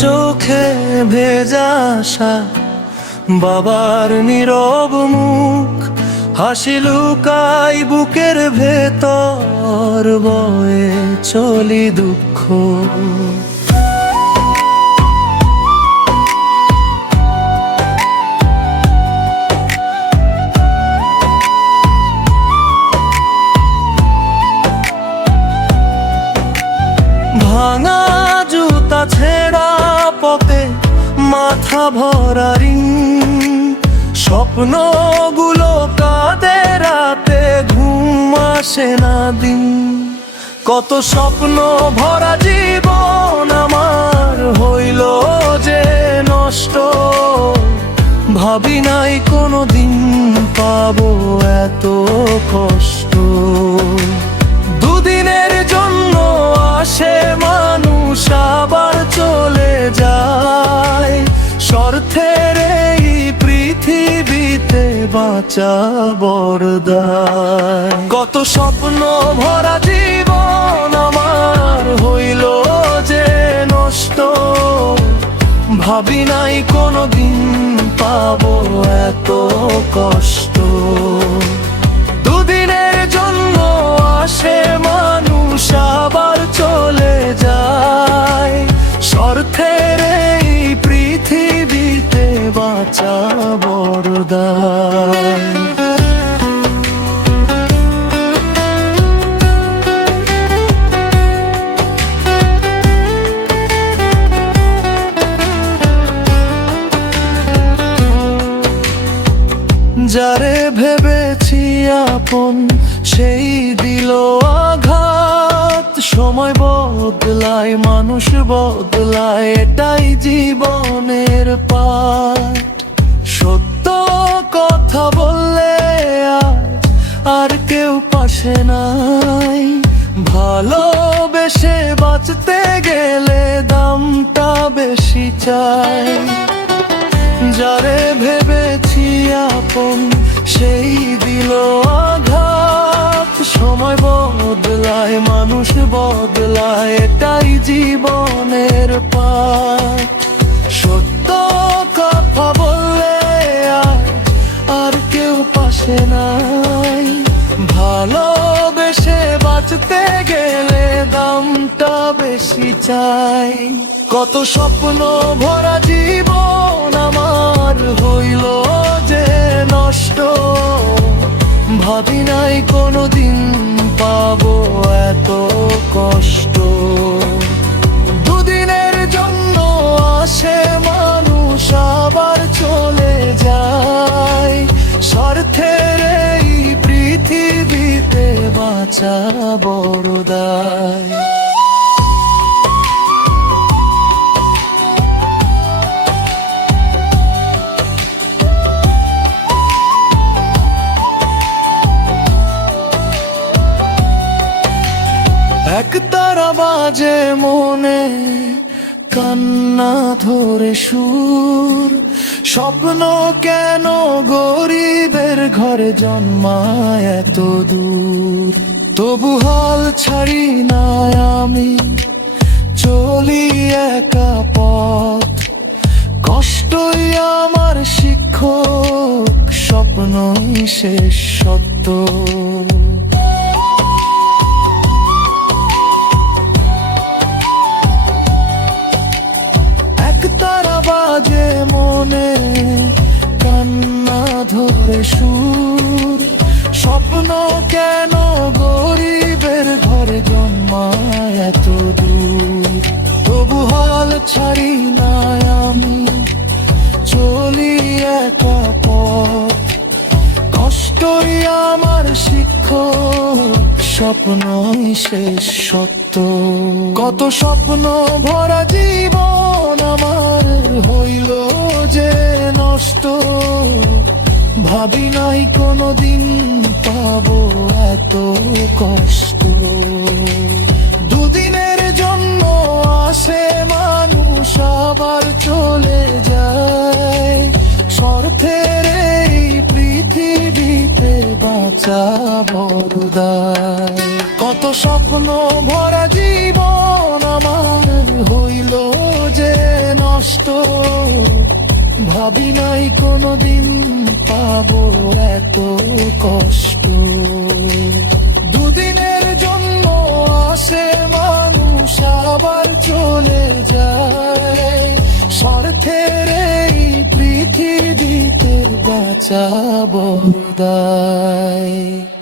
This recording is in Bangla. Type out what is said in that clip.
চোখে ভেজা আশা, বাবার নীরব মুখ, হাসি লুকাই বুকের ভেতর, বয়ে চলি দুঃখ। ভাঙা জুতা, ছেঁড়া পথে মাথা ভরা ঋণ, স্বপ্নগুলো কাঁদে রাতে, ঘুম আসে না দিন। কত স্বপ্ন ভরা জীবন আমার হইল যে নষ্ট, ভাবি নাই কোনোদিন পাবো এত কষ্ট। দুদিনের জন্য আসে মানুষ, আবার চলে যায়, স্বার্থের এই পৃথিবীতে বাঁচা বড় দায়। কত স্বপ্ন ভরা জীবন আমার হইল যে নষ্ট, ভাবি নাই কোনোদিন পাবো এত কষ্ট। দুদিনের জন্য আসে মানুষ, আবার চলে যায়, স্বার্থের এই পৃথিবীতে বাঁচা বড় দায়। যারে ভেবেছি আপন, সেই দিল আঘাত। সময় বদলায়, মানুষ বদলায়, এটাই জীবনের পাঠ। সত্য কথা বললে আর কেউ পাশে নাই, ভালোবেসে বাঁচতে গেলে দামটা বেশি চাই। যারে ভেবেছি আপন, সেই দিল আঘাত। সময় বদলায়, মানুষ বদলায়, এটাই জীবনের পাঠ। সত্য কথা বললে আর কেউ পাশে নাই, ভালোবেসে বাঁচতে গেলে দামটা বেশি চাই। কত স্বপ্ন ভরা জীবন আমার হইল যে নষ্ট, ভাবি নাই কোনোদিন পাবো এত কষ্ট। দুদিনের জন্য আসে মানুষ, আবার চলে যায়, স্বার্থের এই পৃথিবীতে বাঁচা বড় দায়। একতারা বাজে মনে, কান্না ধরে সুর, স্বপ্ন কেন গরিবের ঘরে জন্মায় এত দূর। তবু হাল ছাড়ি না আমি, চলি একা পথ, কষ্টই আমার শিক্ষক, স্বপ্নই শেষ সত্য। বাজে মনে, কান্না ধরে সুর, স্বপ্ন কেন গরিবের ঘরে জন্মায় এত দূর। তবু হাল ছাড়ি না আমি, চলি একা পথ, কষ্টই আমার শিক্ষক, স্বপ্নই শেষ সত্য। কত স্বপ্ন ভরা জীবন আমার হইল যে নষ্ট, ভাবি নাই কোনোদিন পাবো এত কষ্ট। দুদিনের জন্য আসে মানুষ, আবার চলে যায়, স্বার্থের এই পৃথিবীতে বাঁচা বড় দায়। কত স্বপ্ন ভরা জীবন আমার হইল যে কষ্ট, ভাবি নাই কোনোদিন পাবো এত কষ্ট। দুদিনের জন্য আসে মানুষ আবার চলে যায়, স্বার্থের এই পৃথিবীতে বাঁচাবো দায়।